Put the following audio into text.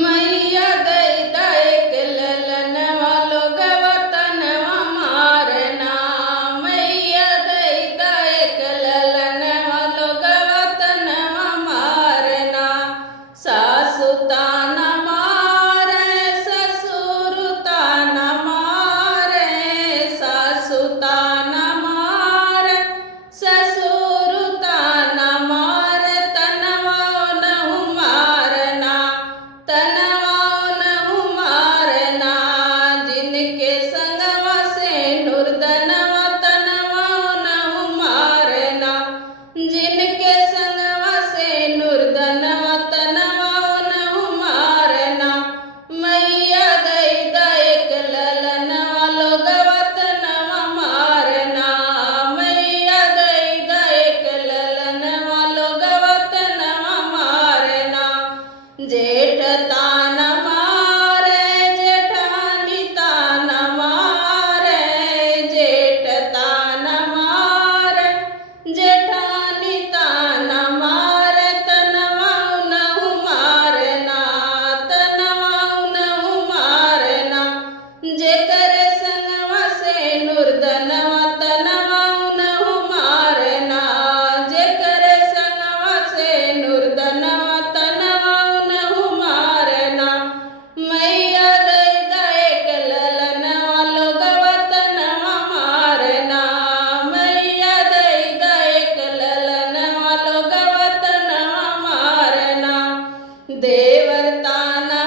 मैया दई दई के ललनवा लोगवा तनवा मारना। मैया दई दई के ललनवा लोगवा तनवा मारना। सासु ताना मारे ससुर ताना मारे। सासु ताना मारे ससुर ताना मारे। तनवा नहु मारना तनवा नहु मारना। जिनके संगवा से नुरदनवा तनवा नहु मारना। जिनके संगवा से नुरदनवा तनवा नहु मारना। मैया दई दई के ललनवा लोगवा तनवा मारना। मैया दई दई के ललनवा लोगवा तनवा मारना। जेठ ताना मारे जेठानी ताना मारे। जेठ ताना मारे जेठानी ताना मारे। तनवा नहु मारना तनवा नहु मारना। जेकर संगवा से नुरदनवा तनवा नहु मारना। जेकर संगवा से नुरदनवा तनवा नहु मारना। मैया दई दई के ललनवा लोगवा तनवा मारना। मैया दई दई के ललनवा लोगवा तनवा मारना। देवर ताना